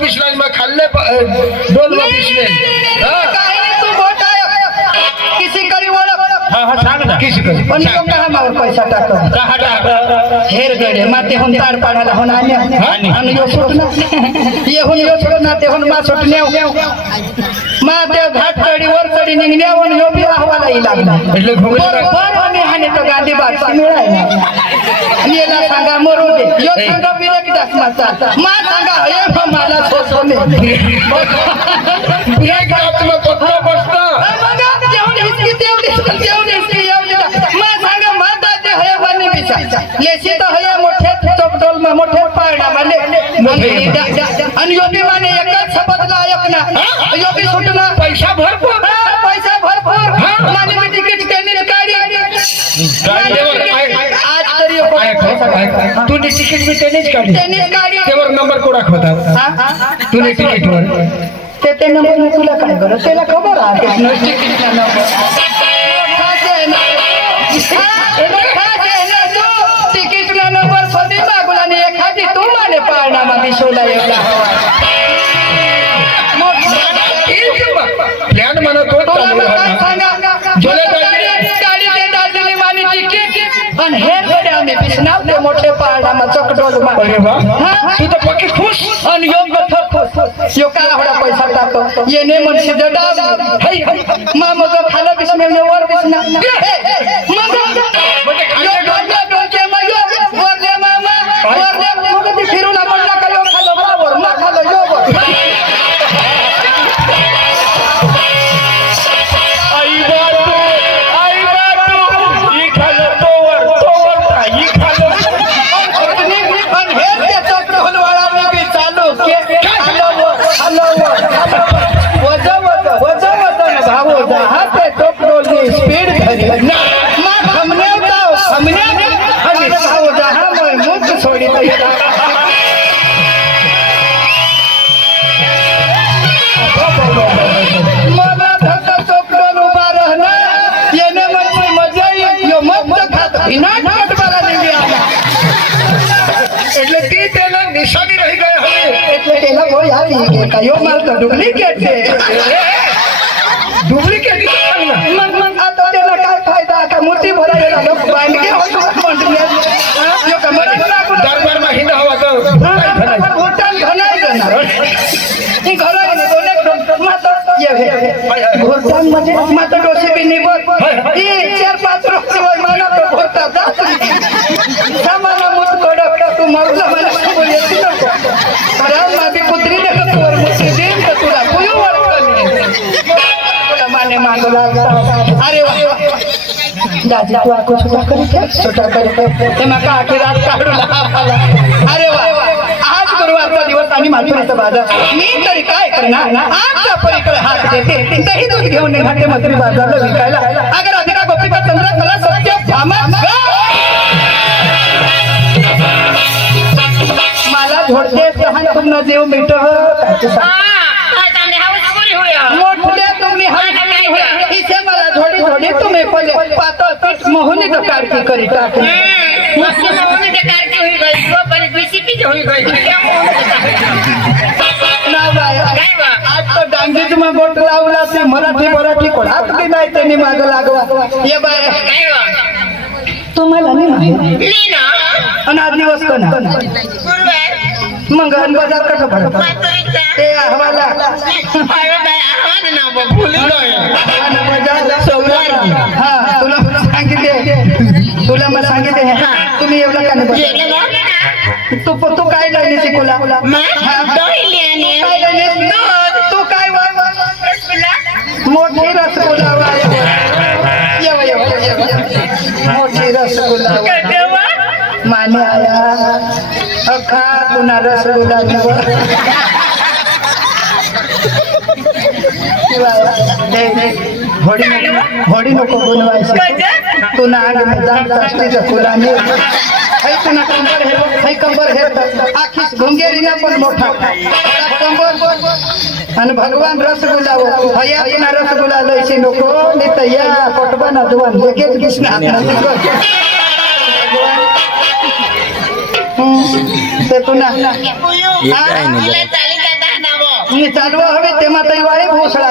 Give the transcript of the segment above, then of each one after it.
पिछला मैं खाल्ले डोल में पिछले तू मोठा किसी करी ओळख सांग ना किसी करी पण कहा मावर पैसा टाक कहा टाक हेर गडे माते होन तार पाडायला होन आणि यो सोडना ये होन यो सोडना ते होन मा सोडण्या मा ते घाट चढी वर चढी निघण्या होन यो बी अहवाला लागला એટલે घोंगडे बरोबर आणि हाने तो गांधी बाग मिळाला येला सांगा मरू दे यो सांगा बिरक दास माता मा सांगा हे मला सोसोने एक रात में पत्ता बसता लेशी तो है मोठे चोपडोल में मोठे पाळणा वाले आणि यो बी माने एकच शब्द लायक ना यो बी सुटना पैसा भरपूर माने मी तिकीट त्यांनी काढी आज तरी तूने तिकीट मी त्यानेच काढली त्यावर नंबर कोण दाखवतात तूने तिकीट वर ते नंबर तुला काय बरं त्याला खबर आहे तिकीट नंबर तिकीट नंबर कधी मागुला आणि एखादी तू माने पाळणामध्ये शोला एवढा प्लॅन म्हणतो आणि हे गड्या आम्ही पिसनाव ते मोठे पाळणामा चकडोल मा अरे वा तू तर पक्की खुश आणि योग्य खुश यो का एवढा पैसा टाको येणे मनसे जडा मा मग खाला बिसने वर बिसना मग म्हणजे खाल्या डोके मग वर दे मामा वर दे मग ती फिरून आपण ना खालो खालो वर मा खालो यो वर आई बातू ई खालो तोवर ई खालो आणि हे ते चकडोल वाळा मी चालू के खालो वजा भाऊ हा ते चकडोल नी स्पीड धरी मा हमने आणि भाऊ जहा मोय मुख सोडी मला धक्का चकडोल उभा रहना येणे म्हणजे मजा यो मत खात विनाट कटबाला निघी आला એટલે તી તેના નિશાની રહી ગયા હવે એટલે તેના કોઈ આવી કે કયો માલ તો ડુપ્લિકેટ છે ડુપ્લિકેટ मग आता त्याला काय फायदा का मोठी भरायला लोक बांधके म्हणले यो कमरा દરબારમાં હિંડા હવા તો होटल घनाय जाणार घरा गेले दोन माता ये होटल म्हणजे माता डोसे बी निबत ई 4-5 रोज मला तो भरता सामाला मुत कडक तू मारला मला बोल येत नको अरे माझी पुत्री ने तोवर मुत देन तर तुला कोयो वळकली तुला माने मागला अरे वा दादी तू आको छोटा करे ते मका आखी रात काढू लागाला अरे वा आज गुरुवारचा दिवस आणि माथुरीचा बाजार मी तरी काय करणार आमच्या पलीकडे हात देते तेही दूध घेऊन निघाले माथुरी बाजारला विकायला अगर अधिका गोपीचा चंद्र कला सत्य भामा मला झोडते सहान पूर्ण जीव मिट मोठले तुम्ही इथे मला झोडी तुम्ही पहिले पातळ पीठ मोहनी का कारकी करी टाकली आज तो डांगीच मग बोट लावला ते मराठी कोणात बी नाही त्यांनी माग लागवा ये बाय तुम्हाला नाही आणि आज दिवस कोणा मग बाजार कसं भरत ते हवाला हा तुला मग सांगितले तुम्ही एवढं का नाही तू काय लावली शिकूला तू काय मोठी रसगुल्ला मोठी रसगुल्ला माने आया अखा पुन्हा रसगुल्ला होडी नको बनवायची तू ना फुलाने कंबर हे आखी घुंगेरी ना पण मोठा कंबर आणि भगवान रसगुल्ला हया पुन्हा रसगुल्ला लयची नको मी तर या पोटबा ना दुवान लगेच दिसणार ते पुन्हा मी चालवा हवे तेव्हा तरी वाळे भोसळा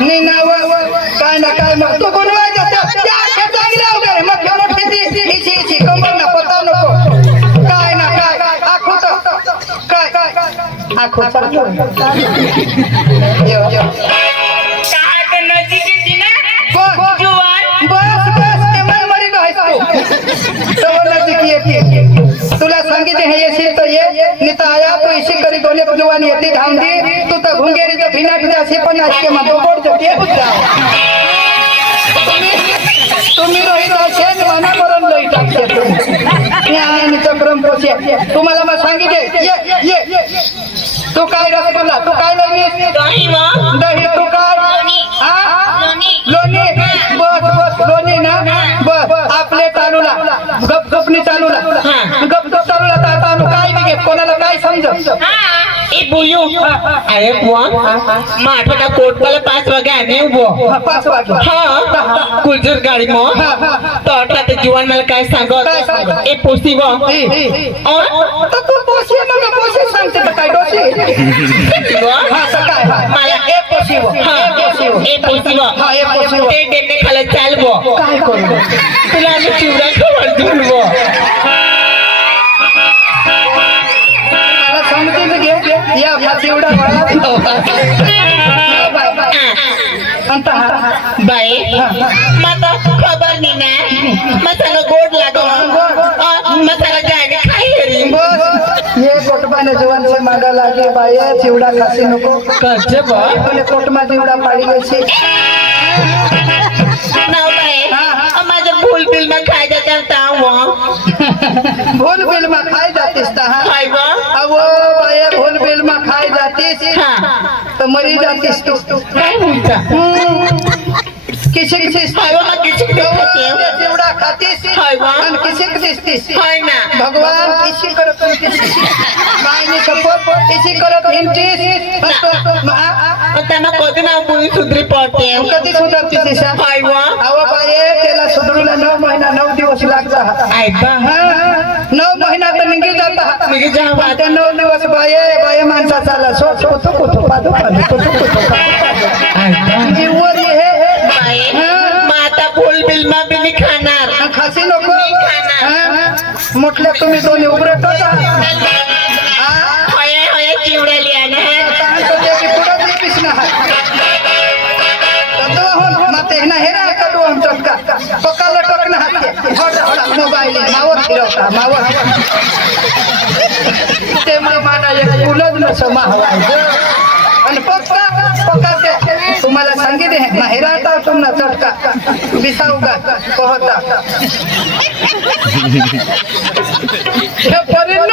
नाही नाव काय ना काय मग तो बनवायचा चांगल्या वगैरे मग मोठी ती इची कंबर ना पता नको काय ना काय आखो काय आखो तुला सांगितले हे येशील तर ये निता आया तो इसी करी दोले जवान येते धाम दी तू तर भुंगेरीचं भिनाट जासे पण आजके मध्ये बोट जते तुम्ही रोहित असेल मना करून लई टाकते तुम्ही चक्रम पोसे तुम्हाला मग सांगितले ये तू काय रसगुल्ला तू काय लई दही तू काय लोणी बस लोणी ना बस आपले चालूला गपगपनी चालूला गपगप चालूला तानू काय नाही घेत कोणाला काय समज ए बोयो अरे बुआ माठा का कोट वाला 5 वागे आने बुआ 5 वागे हाँ कुलजर गाड़ी में तो अटला ते जुवान मला काय सांगत ए पोसी बुआ और तो तू पोसी मग पोसी सांगते तर काय डोसी बुआ हा काय मला ए पोसी हाँ ए पोसी बुआ हाँ ए पोसी ते डेने खाला चाल बुआ काय करू तुला आम्ही चिवडा खबर दूर बुआ समजून घेऊ या चिवडा बाई मला खबर नाही ना मसाला गोड लागो मसाला जाने खाई हरी ये कोटबाने जवान से मागा लागे बाया चिवडा खासी नको कच्चे बा तुले कोटमा चिवडा पाडी गई ना बाई माझ्या भूल बिल में खाई जाता हूँ भूल बिल में खाई जातीस खाई बा अब बाया भूल बिल में खाई जातीस तो मरी जातीस तू काय म्हणता किसी चिवडा खातीस आणि किसी दिसतीस भगवान किसी करत मायने सपोर्ट किसी करत हिंटीस त्यांना कधी नाव बोली सुधरी पडते कधी सुधारतीस अहो बाये त्याला सुधरूला 9 महिना 9 दिवस लागतात 9 महिना तर निघी जातात निघी जावा त्या 9 दिवस बाये माणसा चाला सोच होतो कुठं पादू जीवर हे माता फुल बिल मा बी नाही खाणार खासी नको म्हटलं तुम्ही दोन्ही उघडत होता होया होया चिवडाली आहे मोबाईल मावर फिरवता मावर ते मला एक उलट नसं मावायचं आणि पक्का तुम्हाला सांगितले माहेराता तुम्हाला चटका बिसाऊगा पोहता हे परील